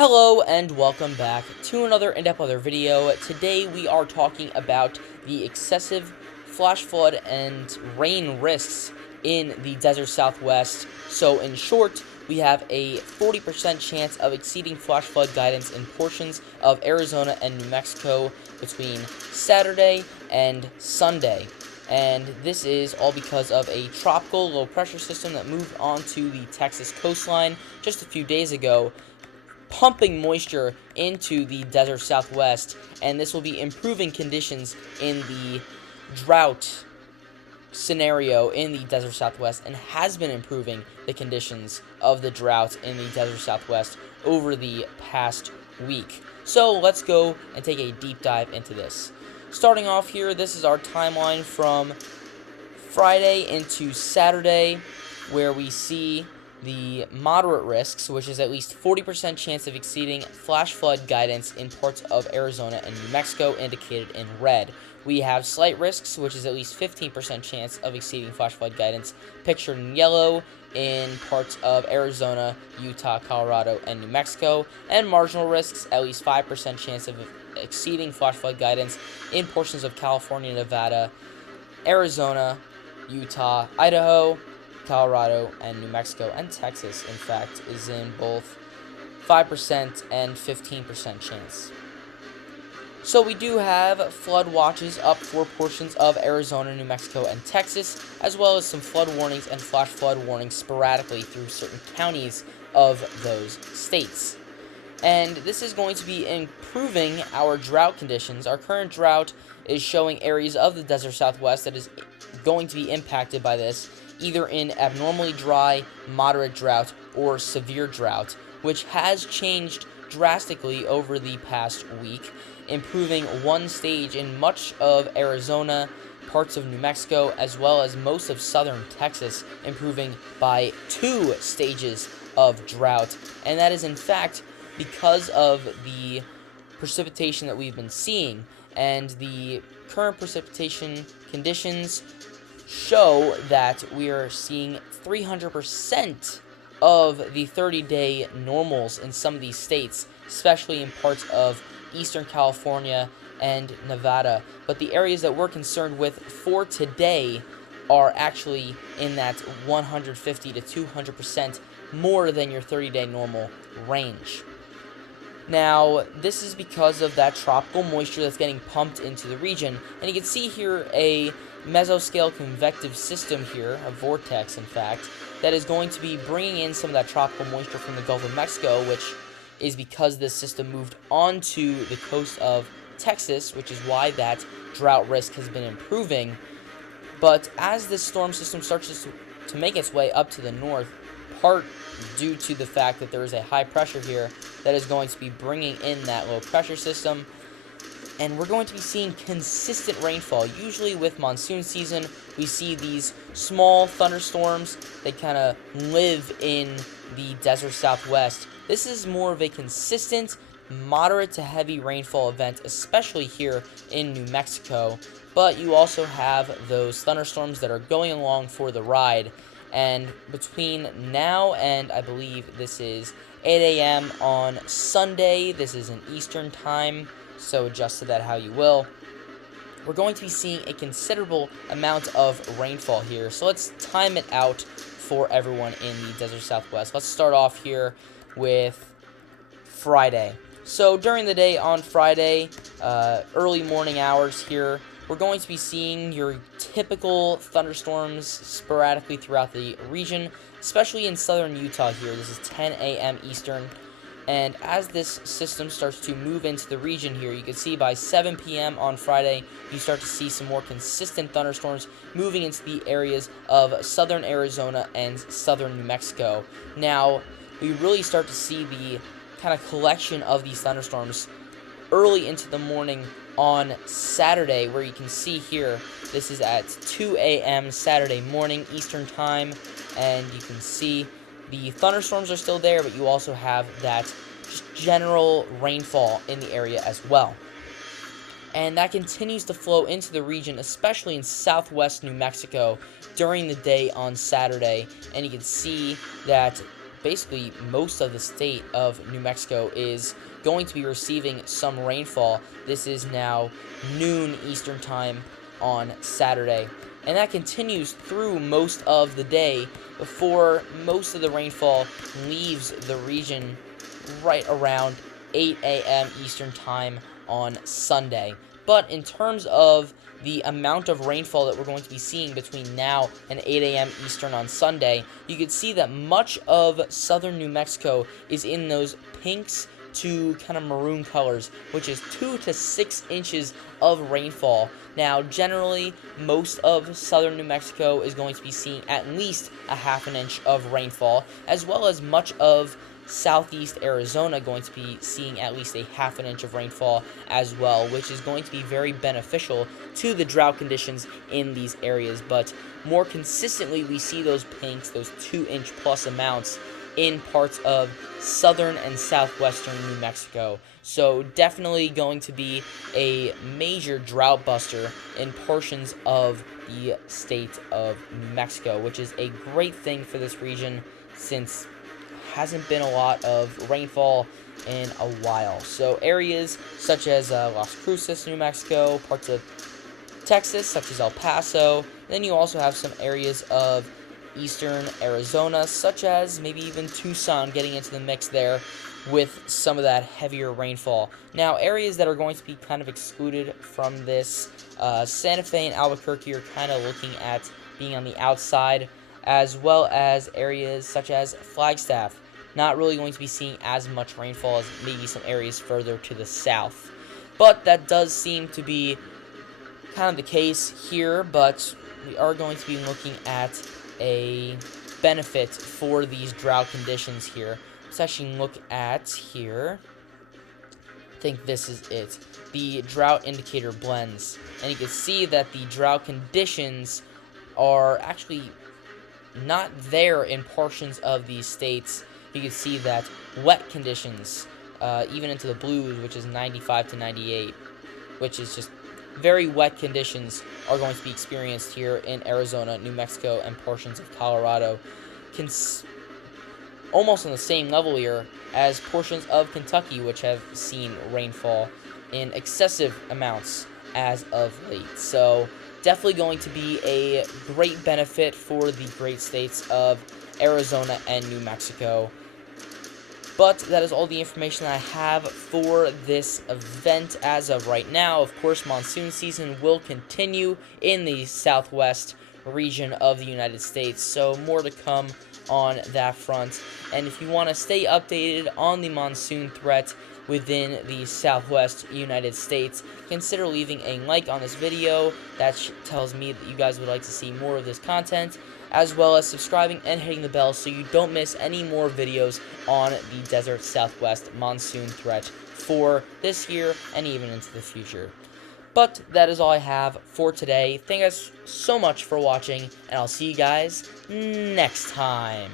Hello and welcome back to another in-depth weather video. Today we are talking about the excessive flash flood and rain risks in the desert southwest. So in short, we have a 40% chance of exceeding flash flood guidance in portions of Arizona and New Mexico between Saturday and Sunday. And this is all because of a tropical low pressure system that moved onto the Texas coastline just a few days ago, pumping moisture into the desert southwest, and this will be improving conditions in the drought scenario in the desert southwest, and has been improving the conditions of the drought in the desert southwest over the past week. So let's go and take a deep dive into this. Starting off here, this is our timeline from Friday into Saturday, where we see the moderate risks, which is at least 40% chance of exceeding flash flood guidance in parts of Arizona and New Mexico, indicated in red. We have slight risks, which is at least 15% chance of exceeding flash flood guidance, pictured in yellow in parts of Arizona, Utah, Colorado, and New Mexico, and marginal risks, at least 5% chance of exceeding flash flood guidance in portions of California, Nevada, Arizona, Utah, Idaho, Colorado, and New Mexico, and Texas, in fact, is in both 5% and 15% chance. So we do have flood watches up for portions of Arizona, New Mexico, and Texas, as well as some flood warnings and flash flood warnings sporadically through certain counties of those states. And this is going to be improving our drought conditions. Our current drought is showing areas of the desert southwest that is going to be impacted by this, either in abnormally dry, moderate drought, or severe drought, which has changed drastically over the past week, improving one stage in much of Arizona, parts of New Mexico, as well as most of southern Texas, improving by 2 stages of drought. And that is in fact because of the precipitation that we've been seeing, and the current precipitation conditions show that we are seeing 300% of the 30-day normals in some of these states, especially in parts of eastern California and Nevada. But the areas that we're concerned with for today are actually in that 150 to 200% more than your 30-day normal range. Now, this is because of that tropical moisture that's getting pumped into the region, and you can see here a mesoscale convective system here, a vortex in fact, that is going to be bringing in some of that tropical moisture from the Gulf of Mexico, which is because this system moved onto the coast of Texas, which is why that drought risk has been improving. But as this storm system starts to make its way up to the north, part due to the fact that there is a high pressure here that is going to be bringing in that low pressure system, and we're going to be seeing consistent rainfall. Usually with monsoon season, we see these small thunderstorms that kind of live in the desert southwest. This is more of a consistent, moderate to heavy rainfall event, especially here in New Mexico. But you also have those thunderstorms that are going along for the ride. And between now and I believe this is 8 a.m. on Sunday, this is in Eastern time, so adjust to that how you will, we're going to be seeing a considerable amount of rainfall here. So let's time it out for everyone in the desert southwest. Let's start off here with Friday. So during the day on Friday, early morning hours here, we're going to be seeing your typical thunderstorms sporadically throughout the region, especially in southern Utah here. This is 10 a.m. Eastern. And as this system starts to move into the region here, you can see by 7 p.m. on Friday, you start to see some more consistent thunderstorms moving into the areas of southern Arizona and southern New Mexico. Now, we really start to see the kind of collection of these thunderstorms early into the morning on Saturday, where you can see here, this is at 2 a.m. Saturday morning Eastern time, and you can see the thunderstorms are still there, but you also have that just general rainfall in the area as well. And that continues to flow into the region, especially in southwest New Mexico during the day on Saturday, and you can see that basically most of the state of New Mexico is going to be receiving some rainfall. This is now noon Eastern time on Saturday, and that continues through most of the day before most of the rainfall leaves the region right around 8 a.m. Eastern time on Sunday. But in terms of the amount of rainfall that we're going to be seeing between now and 8 a.m. Eastern on Sunday, you can see that much of southern New Mexico is in those pinks to kind of maroon colors, which is 2 to 6 inches of rainfall. Now, generally, most of southern New Mexico is going to be seeing at least a half an inch of rainfall, as well as much of southeast Arizona going to be seeing at least a half an inch of rainfall as well, which is going to be very beneficial to the drought conditions in these areas. But more consistently, we see those pinks, those 2-inch plus amounts in parts of southern and southwestern New Mexico. So definitely going to be a major drought buster in portions of the state of New Mexico, which is a great thing for this region since hasn't been a lot of rainfall in a while. So areas such as Las Cruces, New Mexico, parts of Texas such as El Paso, then you also have some areas of eastern Arizona such as maybe even Tucson getting into the mix there with some of that heavier rainfall. Now, areas that are going to be kind of excluded from this, Santa Fe and Albuquerque are kind of looking at being on the outside, as well as areas such as Flagstaff, not really going to be seeing as much rainfall as maybe some areas further to the south. But that does seem to be kind of the case here, but we are going to be looking at a benefit for these drought conditions here. Let's actually look at here. I think this is it. The drought indicator blends. And you can see that the drought conditions are actually not there in portions of these states. You can see that wet conditions, even into the blues, which is 95 to 98, which is just very wet conditions, are going to be experienced here in Arizona, New Mexico, and portions of Colorado. Almost on the same level here as portions of Kentucky, which have seen rainfall in excessive amounts as of late. So definitely going to be a great benefit for the great states of Arizona and New Mexico. But that is all the information I have for this event as of right now. Of course, monsoon season will continue in the southwest region of the United States, so more to come on that front. And if you want to stay updated on the monsoon threat within the southwest United States, consider leaving a like on this video. That tells me that you guys would like to see more of this content, as well as subscribing and hitting the bell so you don't miss any more videos on the desert southwest monsoon threat for this year and even into the future. But that is all I have for today. Thank you guys so much for watching, and I'll see you guys next time.